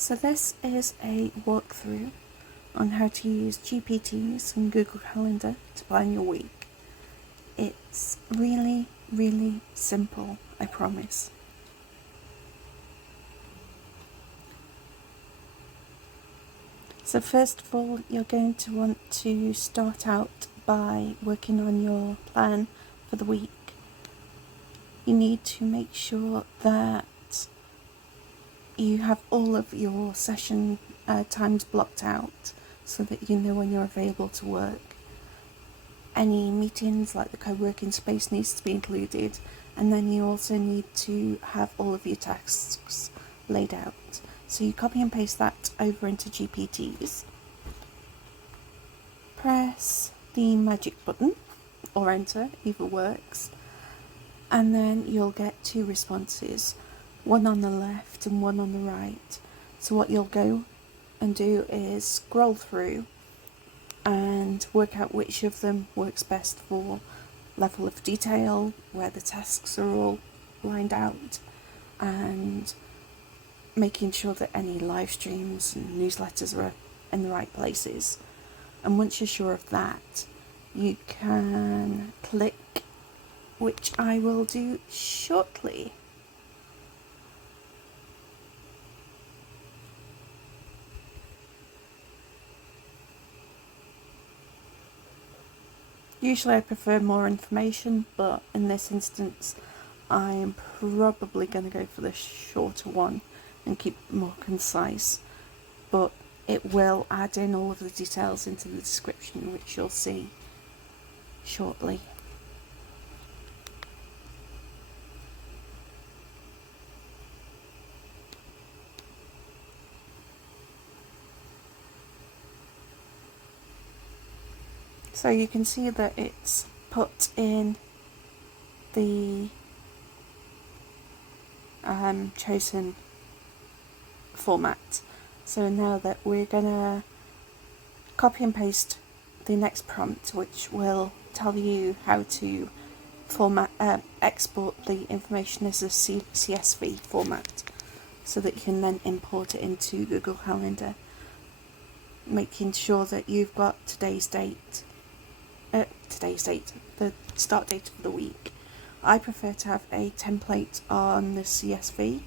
So this is a walkthrough on how to use Gptease and Google Calendar to plan your week. It's really, really simple, I promise. So first of all, you're going to want to start out by working on your plan for the week. You need to make sure that you have all of your session times blocked out so that you know when you're available to work. Any meetings like the co-working space needs to be included, and then you also need to have all of your tasks laid out. So you copy and paste that over into Gptease. Press the magic button or enter, either works, and then you'll get two responses, one on the left and one on the right. So what you'll go and do is scroll through and work out which of them works best for level of detail, where the tasks are all lined out, and making sure that any live streams and newsletters are in the right places. And once you're sure of that, you can click, which I will do shortly. Usually I prefer more information, but in this instance I'm probably going to go for the shorter one and keep it more concise, but it will add in all of the details into the description, which you'll see shortly. So you can see that it's put in the chosen format. So now that we're gonna copy and paste the next prompt, which will tell you how to export the information as a CSV format, so that you can then import it into Google Calendar, making sure that you've got today's date, the start date of the week. I prefer to have a template on the CSV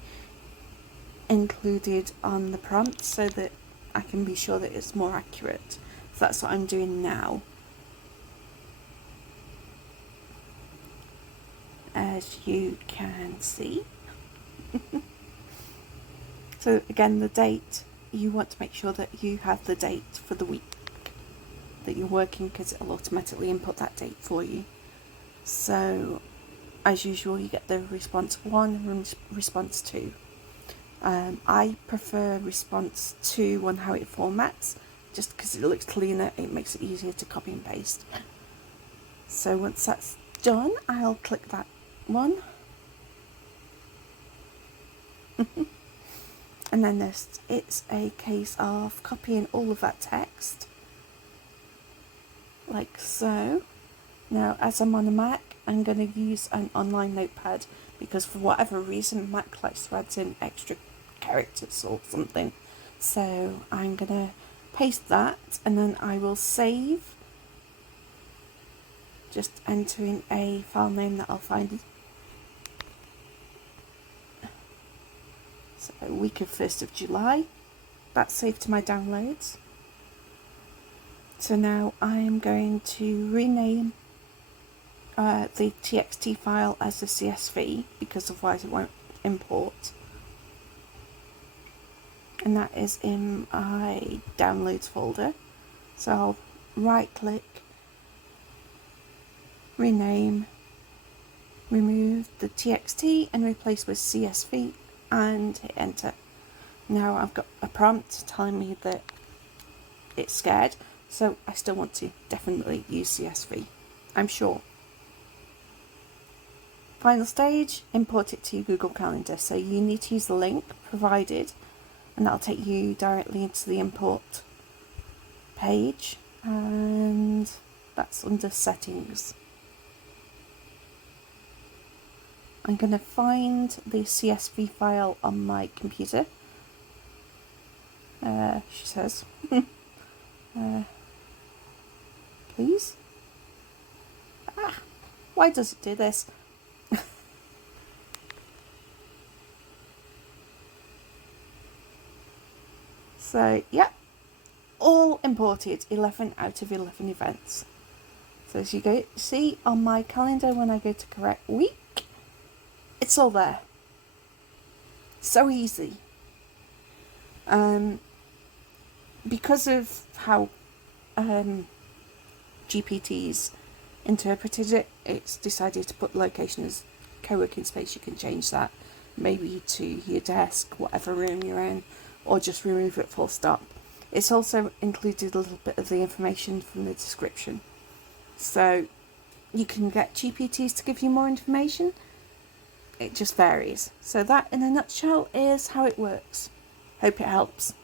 included on the prompt so that I can be sure that it's more accurate. So that's what I'm doing now. As you can see. So again, the date, you want to make sure that you have the date for the week that you're working, because it'll automatically input that date for you. So as usual, you get the response 1 and response 2. I prefer response 2 on how it formats, just because it looks cleaner, it makes it easier to copy and paste. So once that's done, I'll click that one. And then it's a case of copying all of that text, like so. Now, as I'm on a Mac, I'm going to use an online notepad, because for whatever reason Mac likes to add in extra characters or something. So I'm going to paste that, and then I will save, just entering a file name that I'll find. So week of 1st of July, that's saved to my downloads. So now I'm going to rename the TXT file as a CSV, because otherwise it won't import. And that is in my downloads folder. So I'll right click, rename, remove the TXT and replace with CSV, and hit enter. Now I've got a prompt telling me that it's scared, so I still want to definitely use CSV, I'm sure. Final stage, import it to Google Calendar. So you need to use the link provided, and that'll take you directly into the import page, and that's under settings. I'm going to find the CSV file on my computer, she says. Please? Ah, why does it do this? So, yeah, all imported, 11 out of 11 events. So as you go see on my calendar when I go to correct week, it's all there. So easy. Because of how Gptease interpreted it, it's decided to put location as co-working space. You can change that maybe to your desk, whatever room you're in, or just remove it full stop. It's also included a little bit of the information from the description. So you can get Gptease to give you more information. It just varies. So that in a nutshell is how it works. Hope it helps.